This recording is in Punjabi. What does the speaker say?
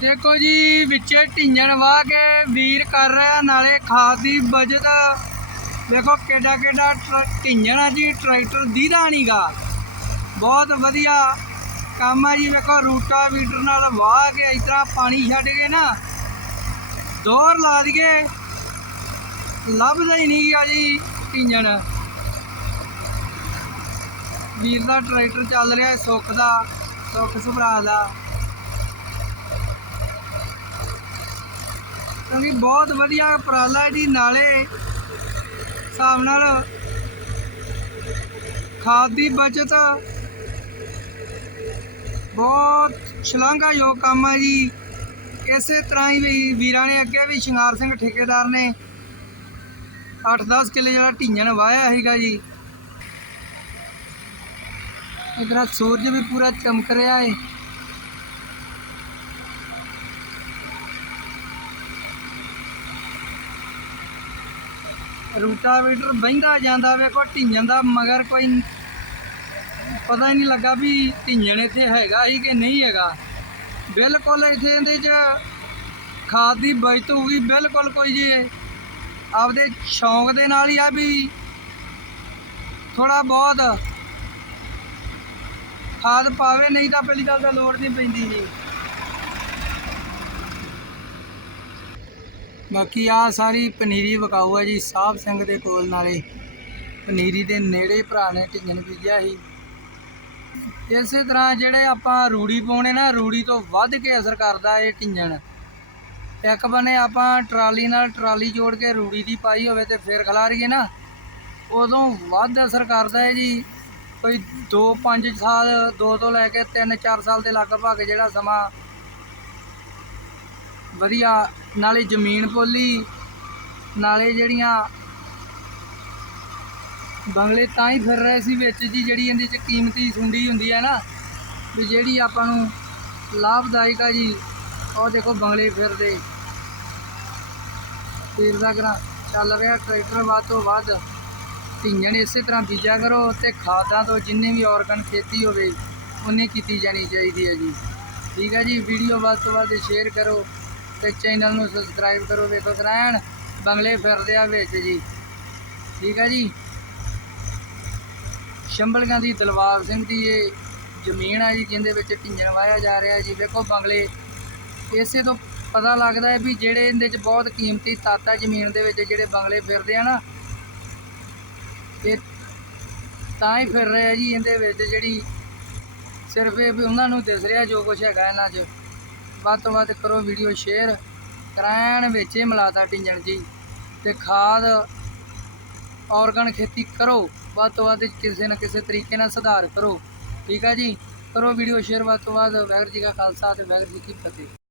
ਦੇਖੋ ਜੀ, ਵਿੱਚੇ ਢਿੰਜਣ ਵਾਹ ਕੇ ਵੀਰ ਕਰ ਰਿਹਾ, ਨਾਲੇ ਖਾਦ ਦੀ ਬਚਤ ਦੇਖੋ ਕਿੱਡਾ ਕਿੱਡਾ ਟਰ- ਢਿੰਜਣ ਆ ਜੀ, ਟਰੈਕਟਰ ਦੀਦਾ ਨਹੀਂਗਾ ਬਹੁਤ ਵਧੀਆ ਕੰਮ ਆ ਜੀ, ਵੇਖੋ ਰੂਟਾ ਵੀਟਰ ਨਾਲ ਵਾਹ ਕੇ ਇਸ ਤਰ੍ਹਾਂ ਪਾਣੀ ਛੱਡ ਕੇ ਨਾ ਦੋਰ ਲਾ ਦਈਏ। ਲੱਭਦਾ ਹੀ ਨਹੀਂ ਆ ਜੀ ਢਿੰਜਣ ਵੀਰ ਦਾ ਟਰੈਕਟਰ ਚੱਲ ਰਿਹਾ ਸੁੱਖ ਦਾ, ਸੁੱਖ ਸੁਭਰਾ ਦਾ। ਕਿਉਂਕਿ ਬਹੁਤ ਵਧੀਆ ਉਪਰਾਲਾ ਹੈ ਜੀ ਨਾਲੇ ਹਿਸਾਬ ਨਾਲ ਖਾਦ ਦੀ ਬਚਤ ਬਹੁਤ ਸ਼ਲਾਘਾਯੋਗ ਕੰਮ ਹੈ ਜੀ। ਇਸੇ ਤਰ੍ਹਾਂ ਹੀ ਵੀਰਾਂ ਨੇ ਅੱਗੇ ਵੀ ਸ਼ਿੰਗਾਰ ਸਿੰਘ ਠੇਕੇਦਾਰ ਨੇ 8-10 ਕਿੱਲੇ ਜਿਹੜਾ ਢੀਂਜਣ ਵਾਇਆ ਸੀਗਾ ਜੀ। ਇਧਰ ਸੂਰਜ ਵੀ ਪੂਰਾ ਚਮਕ ਰਿਹਾ ਹੈ ਰੂਟਾਵੀਟਰ ਬਹਿੰਦਾ ਜਾਂਦਾ ਵੇਖੋ ਢਿੰਜਣ ਦਾ, ਮਗਰ ਕੋਈ ਪਤਾ ਹੀ ਨਹੀਂ ਲੱਗਾ ਵੀ ਢਿੰਜਣ ਇੱਥੇ ਹੈਗਾ ਹੀ ਕਿ ਨਹੀਂ ਹੈਗਾ। ਬਿਲਕੁਲ ਇੱਥੇ ਇਹਦੇ 'ਚ ਖਾਦ ਦੀ ਬਚਤ ਹੋਊਗੀ, ਬਿਲਕੁਲ ਕੋਈ ਜੀ ਆਪਦੇ ਸ਼ੌਂਕ ਦੇ ਨਾਲ ਹੀ ਆ ਵੀ ਥੋੜਾ ਬਹੁਤ ਖਾਦ ਪਾਵੇ, ਨਹੀਂ ਤਾਂ ਪਹਿਲੀ ਗੱਲ ਤਾਂ ਲੋੜ ਨਹੀਂ ਪੈਂਦੀ ਜੀ। ਬਾਕੀ ਆ ਸਾਰੀ ਪਨੀਰੀ ਵਿਕਾਊ ਹੈ ਜੀ, ਸਾਹਿਬ ਸਿੰਘ ਦੇ ਕੋਲ ਨਾਲੇ। ਪਨੀਰੀ ਦੇ ਨੇੜੇ ਭਰਾ ਨੇ ਢਿੰਗਣ ਬੀਜਿਆ ਸੀ। ਇਸੇ ਤਰ੍ਹਾਂ ਜਿਹੜੇ ਆਪਾਂ ਰੂੜੀ ਪਾਉਣੇ ਨਾ, ਰੂੜੀ ਤੋਂ ਵੱਧ ਕੇ ਅਸਰ ਕਰਦਾ ਇਹ ਢਿੰਗਣ ਇੱਕ ਬੰਨੇ ਆਪਾਂ ਟਰਾਲੀ ਨਾਲ ਟਰਾਲੀ ਜੋੜ ਕੇ ਰੂੜੀ ਦੀ ਪਾਈ ਹੋਵੇ ਤੇ ਫਿਰ ਖਲਾਰੀਏ ਨਾ, ਉਦੋਂ ਵੱਧ ਅਸਰ ਕਰਦਾ ਹੈ ਜੀ। ਕੋਈ 2-5 ਸਾਲ 2 ਤੋਂ ਲੈ ਕੇ 3-4 ਸਾਲ ਦੇ ਲਗਭਗ ਜਿਹੜਾ ਸਮਾਂ ਵਧੀਆ, ਨਾਲੇ ਜ਼ਮੀਨ ਪੋਲੀ ਨਾਲੇ ਜਿਹੜੀਆਂ ਬੰਗਲੇ ਤਾਂ ਹੀ ਫਿਰ ਰਹੇ ਸੀ ਵਿੱਚ ਜੀ, ਜਿਹੜੀ ਇਹਦੇ ਚ ਕੀਮਤੀ ਸੁੰਡੀ ਹੁੰਦੀ ਹੈ ਨਾ, ਵੀ ਜਿਹੜੀ ਆਪਾਂ ਨੂੰ ਲਾਭਦਾਇਕ ਆ ਜੀ, ਉਹ ਦੇਖੋ ਬੰਗਲੇ ਫਿਰਦੇ। ਤੀਰ ਦਾ ਗਰਾ ਚੱਲ ਰਿਹਾ ਟਰੈਕਟਰ ਵੱਧ ਤੋਂ ਵੱਧ, ਧੀਆਂ ਨੇ ਇਸੇ ਤਰ੍ਹਾਂ ਬੀਜਿਆ ਕਰੋ ਤੇ ਖਾਦਾਂ ਤੋਂ ਜਿੰਨੇ ਵੀ ਆਰਗਨ ਖੇਤੀ ਹੋਵੇ, ਉਹਨੇ ਕੀਤੀ ਜਾਣੀ ਚਾਹੀਦੀ ਹੈ ਜੀ। ਠੀਕ ਹੈ ਜੀ ਵੀਡੀਓ ਵੱਧ ਤੋਂ ਵੱਧ ਸ਼ੇਅਰ ਕਰੋ। ਤੇ ਚੈਨਲ ਨੂੰ ਸਬਸਕ੍ਰਾਈਬ ਕਰੋ, ਵੇਖੋ ਸਰਾਇਣ ਬੰਗਲੇ ਫਿਰਦੇ ਆ ਵਿੱਚ ਜੀ। ਠੀਕ ਹੈ ਜੀ? ਸ਼ੰਭਲੀਆਂ ਦੀ ਦਲਵਾਰ ਸਿੰਘ ਦੀ ਇਹ ਜ਼ਮੀਨ ਆ ਜੀ, ਜਿਹਦੇ ਵਿੱਚ ਢਿੰਜਣ ਵਾਇਆ ਜਾ ਰਿਹਾ ਜੀ। ਵੇਖੋ ਬੰਗਲੇ, ਇਸੇ ਤੋਂ ਪਤਾ ਲੱਗਦਾ ਹੈ ਵੀ ਜਿਹੜੇ ਇਹਦੇ ਚ ਬਹੁਤ ਕੀਮਤੀ ਤੱਤ ਆ ਜ਼ਮੀਨ ਦੇ ਵਿੱਚ, ਜਿਹੜੇ ਬੰਗਲੇ ਫਿਰਦੇ ਆ ਨਾ, ਇਹ ਤਾਂ ਹੀ ਫਿਰ ਰਿਹਾ ਜੀ ਇਹਦੇ ਵਿੱਚ ਜਿਹੜੀ ਸਿਰਫ ਇਹ ਵੀ ਉਹਨਾਂ ਨੂੰ ਦਿਸ ਰਿਹਾ ਜੋ ਕੁਝ ਹੈਗਾ ਇਹਨਾਂ 'ਚ। ਵੱਧ ਤੋਂ ਵੱਧ ਕਰੋ ਵੀਡੀਓ ਸ਼ੇਅਰ। ਕਰਾਇਣ ਵਿੱਚ ਇਹ ਮਿਲਾਤਾ ਢਿੰਜਣ ਜੀ। ਤੇ ਖਾਦ, ਔਰਗਨ ਖੇਤੀ ਕਰੋ। ਵੱਧ ਤੋਂ ਵੱਧ ਕਿਸੇ ਨਾ ਕਿਸੇ ਤਰੀਕੇ ਨਾਲ ਸੁਧਾਰ ਕਰੋ। ਠੀਕ ਆ ਜੀ? ਕਰੋ ਵੀਡੀਓ ਸ਼ੇਅਰ ਵੱਧ ਤੋਂ ਵੱਧ। ਵਾਹਿਗੁਰੂ ਜੀ ਕਾ ਖਾਲਸਾ ਤੇ ਵਾਹਿਗੁਰੂ ਜੀ ਕੀ ਫਤਿਹ।